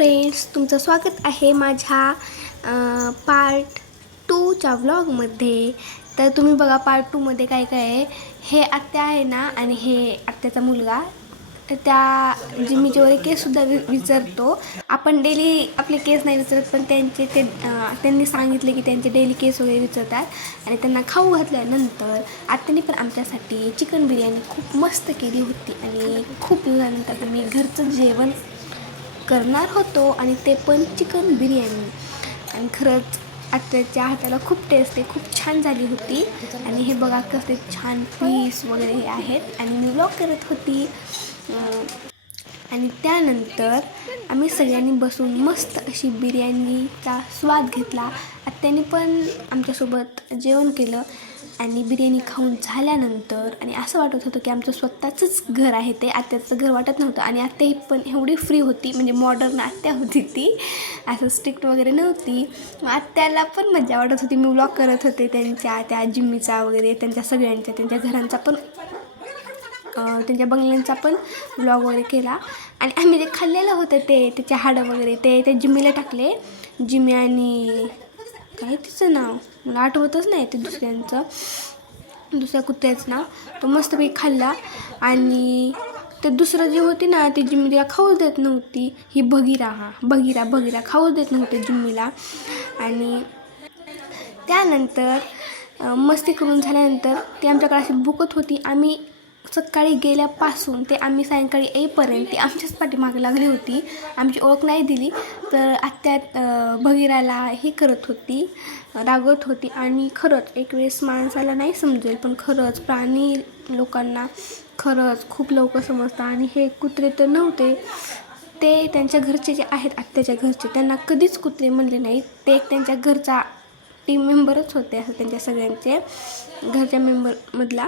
Friends, तुमचं स्वागत आहे माझ्या पार्ट 2च्या व्लॉगमध्ये. तर तुम्ही बघा पार्ट 2मध्ये काय काय आहे. हे आत्या आहे ना, आणि हे आत्याचा मुलगा त्या जिम्मीचे वगैरे केससुद्धा विचारतो. आपण डेली आपले केस नाही विचारत, पण त्यांनी सांगितले की त्यांचे डेली केस वगैरे विचारतात. आणि त्यांना खाऊ घातल्यानंतर आत्याने पण आमच्यासाठी चिकन बिर्याणी खूप मस्त केली होती. आणि खूप दिवसानंतर आम्ही घरचं जेवण करणार होतो, आणि ते पण चिकन बिर्याणी. आणि खरंच आत्याच्या हाताला खूप टेस्ट आहे, खूप छान झाली होती. आणि हे बघा कसे छान पीस वगैरे हे आहेत. आणि मी व्लॉग करत होती. आणि त्यानंतर आम्ही सगळ्यांनी बसून मस्त अशी बिर्याणीचा स्वाद घेतला. आत्याने पण आमच्यासोबत जेवण केलं. आणि बिर्याणी खाऊन झाल्यानंतर आणि असं वाटत होतं की आमचं स्वतःचंच घर आहे ते. आत्याचं घर वाटत नव्हतं. आणि आत्या पण एवढी फ्री होती, म्हणजे मॉडर्न आत्या होती ती, असं स्ट्रिक्ट वगैरे नव्हती. मग आत्याला पण मजा वाटत होती. मी व्लॉग करत होते त्या जिम्मीचा वगैरे, त्यांच्या सगळ्यांच्या, त्यांच्या घरांचा पण, त्यांच्या बंगल्यांचा पण व्लॉग वगैरे केला. आणि आम्ही जे खाल्लेलं होतं त्याचे हाडं वगैरे ते त्या जिम्मीला टाकले. जिम्मी आणि काय तिचं नाव मला आठवतच नाही, ते दुसऱ्या कुत्र्याचं नाव. तो मस्तपैकी खाल्ला. आणि ते दुसरं जे होती ना, ती जिम्मीला खाऊच देत नव्हती. ही बघिरा खाऊच देत नव्हते जिम्मीला. आणि त्यानंतर मस्ती करून झाल्यानंतर ती आमच्याकडे अशी भुकत होती. आम्ही सकाळी गेल्यापासून ते आम्ही सायंकाळी येईपर्यंत ती आमच्याच पाठीमागे लागली होती. आमची ओळख नाही दिली तर आत्या बघिराला हे करत होती, रागवत होती. आणि खरंच एक वेळेस माणसाला नाही समजेल, पण खरंच प्राणी लोकांना खरंच खूप लवकर समजतं. आणि हे कुत्रे तर नव्हते, ते त्यांच्या घरचे जे आहेत, आत्याच्या घरचे, त्यांना कधीच कुत्रे म्हणले नाहीत. ते एक त्यांच्या घरचा टीम मेंबरच होते, असं त्यांच्या सगळ्यांचे घरच्या मेंबरमधला.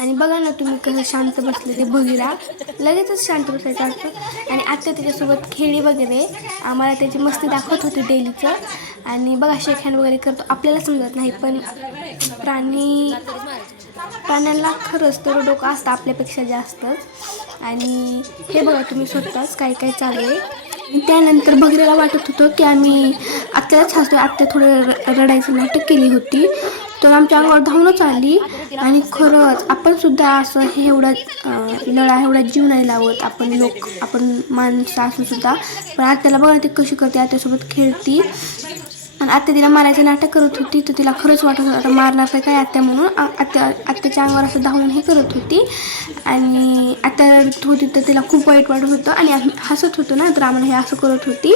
आणि बघा ना तुम्ही कसं शांत बसले. ते बघिरा लगेचच शांत बसायचं असतं. आणि आत्या त्याच्यासोबत खेळी वगैरे आम्हाला त्याची मस्ती दाखवत होती डेलीचं. आणि बघा शेक हँड वगैरे करतो, आपल्याला समजत नाही, पण प्राण्यांना खरंच तर डोकं असतं आपल्यापेक्षा जास्त. आणि हे बघा तुम्ही स्वतःच काय काय चालू आहे. त्यानंतर बघिराला वाटत होतं की आम्ही आत्यालाच हसतो. आत्या थोडं रडायचं नाटक केली होती, तर आमच्या अंगावर धावूनच आली. आणि खरंच आपण सुद्धा असं हे एवढा जीव नाही लावत आपण माणसं असून सुद्धा. पण आत्याला बघा ते कशी करते, आत्यासोबत खेळती. आणि आत्या तिला मारायचं नाटक करत होती, तर तिला खरंच वाटत होतं आता मारणार काय आत्या म्हणून. आत्याच्या अंगावर असं धावून हे करत होती. आणि आत्या रडत होती तर तिला खूप वाईट वाटत होतं. आणि आम्ही हसत होतो ना, तर आम्हाला हे असं करत होती.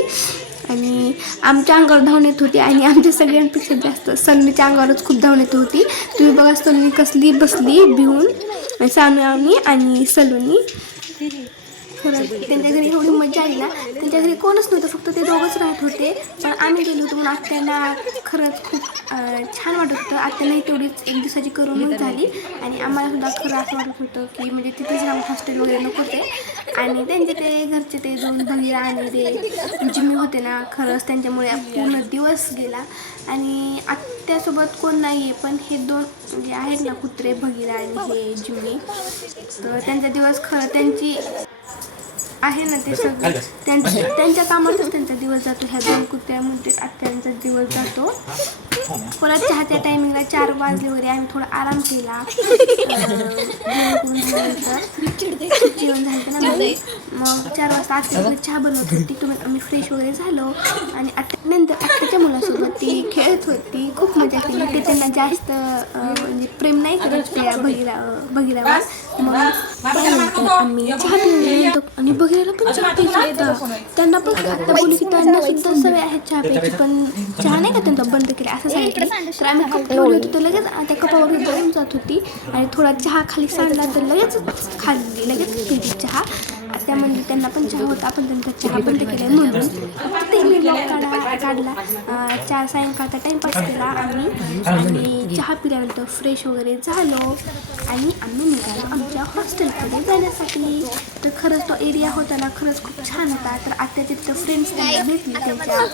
आणि आमच्या अंगावर धावून येत होती. आणि आमच्या सगळ्यांपेक्षा जास्त सलमीच्या अंगावरच खूप धावून येत होती. तुम्ही बघा सलमी कसली बसली भिवून, सानू आणि सलूनी. खरंच त्यांच्या घरी एवढी मजा आली ना. त्यांच्या घरी कोणच नव्हतं, फक्त ते दोघंच राहत होते. पण आम्ही गेलो होतो म्हणून आत्याला खरंच खूप छान वाटत होतं. आत्यालाही तेवढीच एक दिवसाची करमणूक झाली. आणि आम्हाला सुद्धा खरं असं वाटत होतं की म्हणजे तिथेच राहून हॉस्टेल वगैरे नको ते. आणि त्यांचे ते घरचे ते दोन बघिरा आणि ते जिम्मी होते ना, खरंच त्यांच्यामुळे पूर्ण दिवस गेला. आणि आत्यासोबत कोण नाही आहे, पण हे दोन जे आहेत ना कुत्रे, बघिरा आणि हे जिम्मी, तर त्यांचा दिवस खरं त्यांची आहे ना ते सगळं त्यांच्या कामातच त्यांचा दिवस जातो. ह्या दोन कुत्र्यामध्ये आत्यांचा दिवस जातो. परत चहाच्या टायमिंगला 4 वाजले वगैरे आम्ही थोडा आराम केला. जेवण झालं ना, मग 4 वाजता आत्या चहा बनवत होती. आम्ही फ्रेश वगैरे झालो. आणि नंतर आत्याच्या मुलासोबत ती खेळत होती, खूप मजा केली. ते त्यांना जास्त म्हणजे प्रेम नाही करत त्या बघिरावर. मग त्यानंतर आम्ही चहा पिऊन आणि बघिराला पण चहा प्यायची. त्यांना पण आत्ता बोलली की त्यांना सुद्धा सवय आहे चहा प्यायची, पण चहा नाही का त्यांचा बंद केला असं सांगितलं. तर आम्ही कप ठेवली होती, तर लगेच त्या कपावर जाऊन जात होती. आणि थोडा चहा खाली सांडला तर लगेच पिली चहा. त्या म्हणजे त्यांना पण चहा होता, आपण त्यांचा चहा बंद केला म्हणून. 3 मिनिट ब्लॉग काढला. 4 सायंकाळचा टाईमपास केला आम्ही आणि चहा पिल्यानंतर फ्रेश वगैरे झालो आणि आम्ही निघालो आमच्या हॉस्टेलकडे जाण्यासाठी. तर खरंच तो एरिया होता ना, खरंच खूप छान होता. तर आता तिथं फ्रेंड्स भेटली त्यांच्या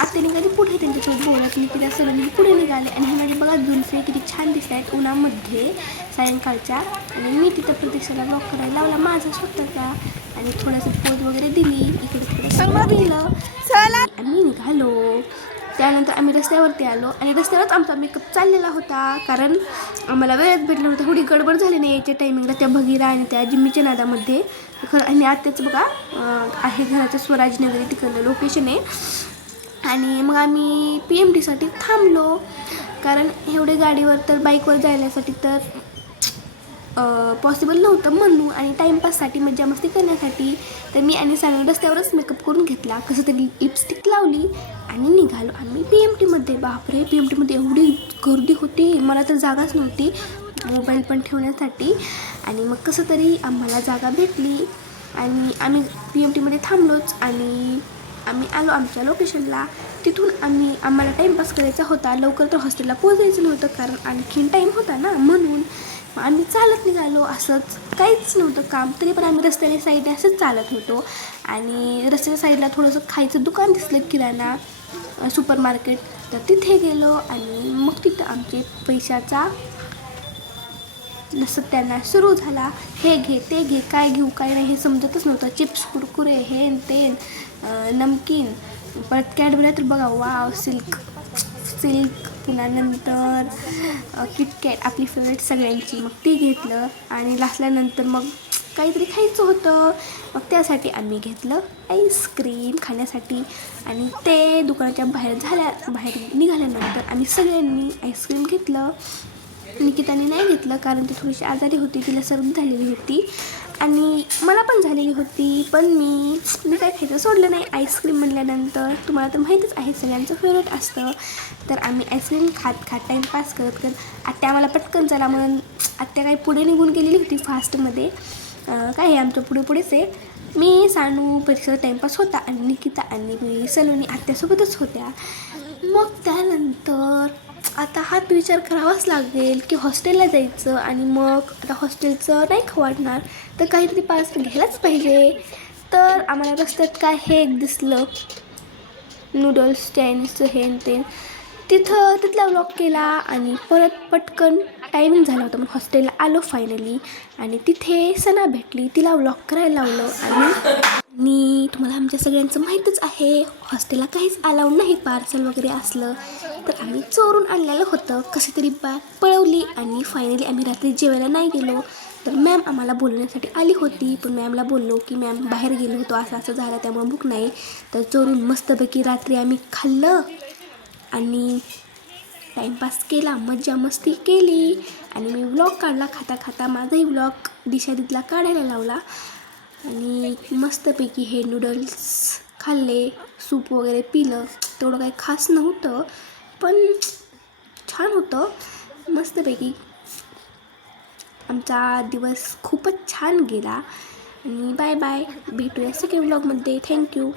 आत्याने कधी पुढे त्यांच्यासोबत बोलत मी तिला सगळ्यांनी पुढे निघाले आणि हे माझे बघा जुल्फे किती छान दिसत आहेत उन्हामध्ये सायंकाळच्या. आणि मी तिथं प्रतीक्षाला ब्लॉग करायला लावला माझा स्वतःचा आणि थोडंसं पोज वगैरे दिली, इकडे तिकडे दिलं आम्ही निघालो. त्यानंतर आम्ही रस्त्यावरती आलो आणि रस्त्यावरच आमचा मेकअप चाललेला होता, कारण आम्हाला वेळच भेटला होता. थोडी गडबड झाली नाही याच्या टायमिंगला त्या भगीरा आणि त्या जिम्मीच्या नादामध्ये. खरं आणि आत्याचं बघा आहे घराचं स्वराजनगरी तिकडलं लोकेशन आहे. आणि मग आम्ही PMTसाठी थांबलो, कारण एवढे गाडीवर तर बाईकवर जायसाठी तर पॉसिबल नव्हतं म्हणून. आणि टाईमपाससाठी मज्जा मस्ती करण्यासाठी तर मी आणि सानू रस्त्यावरच मेकअप करून घेतला, कसं तरी लिपस्टिक लावली आणि निघालो आम्ही PMTमध्ये. बापरे, PMTमध्ये एवढी गर्दी होती, मला तर जागाच नव्हती मोबाईल पण ठेवण्यासाठी. आणि मग कसं तरी आम्हाला जागा भेटली आणि आम्ही PMTमध्ये थांबलोच आणि आम्ही आलो आमच्या लोकेशनला. तिथून आम्हाला टाईमपास करायचा होता, लवकर तर हॉस्टेलला पोहोचायचं नव्हतं कारण आणखीन टाईम होता ना, म्हणून आम्ही चालत निघालो. असंच काहीच नव्हतं काम, तरी पण आम्ही रस्त्याने साईडने असंच चालत होतो. आणि रस्त्याच्या साईडला थोडंसं खायचं दुकान दिसलं, किराणा सुपर मार्केट, तर तिथे गेलो आणि मग तिथं आमचे पैशाचा सत्यानाश सुरू झाला. हे घे ते घे, काय घेऊ काय नाही हे समजतच नव्हतं. चिप्स कुरकुरे हे ते नमकीन, परत कॅडबऱ्या तर बघा वाव, सिल्क पुन्हा नंतर किटकॅट आपली फेवरेट सगळ्यांची, मग ती घेतलं. आणि लास्टल्यानंतर मग काहीतरी खायचं होतं, मग त्यासाठी आम्ही घेतलं आईस्क्रीम खाण्यासाठी. आणि ते दुकानाच्या बाहेर निघाल्यानंतर आम्ही सगळ्यांनी आईस्क्रीम घेतलं. निकिताने नाही घेतलं कारण ती थोडीशी आजारी होती, तिला सर्दी झालेली होती आणि मला पण झालेली होती, पण मी काय खायचं सोडलं नाही. आईस्क्रीम म्हणल्यानंतर तुम्हाला तर माहीतच आहे सगळ्यांचं फेवरेट असतं. तर आम्ही आईस्क्रीम खात टाईमपास करत आत्या आम्हाला पटकन चला म्हणून आत्या काही पुढे निघून गेलेली होती फास्टमध्ये. काय आहे आमच्या पुढेच आहे. मी सानू परीक्षेचा टाईमपास होता आणि निकिता आणि मी सलोनी आत्यासोबतच होत्या. मग त्यानंतर आता हाच विचार करावाच लागेल की हॉस्टेलला जायचं आणि मग आता हॉस्टेलचं नाही वाटणार तर काहीतरी पार्सल घ्यायलाच पाहिजे. तर आम्हाला रस्त्यात काय हे एक दिसलं नूडल्स चायनीजचं हे ते, तिथला व्लॉग केला आणि परत पटकन टायमिंग झाला होता, मग हॉस्टेलला आलो फायनली. आणि तिथे सना भेटली, तिला व्लॉग करायला लावलं. आणि तुम्हाला आमच्या सगळ्यांचं माहीतच आहे हॉस्टेलला काहीच अलाउड नाही पार्सल वगैरे असलं, तर आम्ही चोरून आणलेलं होतं. कसं तरी पळवली आणि फायनली आम्ही रात्री जेवायला नाही गेलो. तर मॅम आम्हाला बोलवण्यासाठी आली होती, पण मॅमला बोललो की मॅम बाहेर गेलो होतो, असं झालं त्यामुळे भूक नाही. तर चोरून मस्तपैकी रात्री आम्ही खाल्लं आणि टाईमपास केला, मज्जा मस्ती केली. आणि मी व्लॉग काढला खाता माझाही व्लॉग दिशादीदला काढायला लावला. आणि मस्तपैकी हे नूडल्स खाल्ले, सूप वगैरे पिलं. तेवढं काही खास नव्हतं पण छान होतं. मस्तपैकी आमचा दिवस खूपच छान गेला. आणि बाय बाय, भेटूया सेकंड व्लॉगमध्ये. थँक्यू.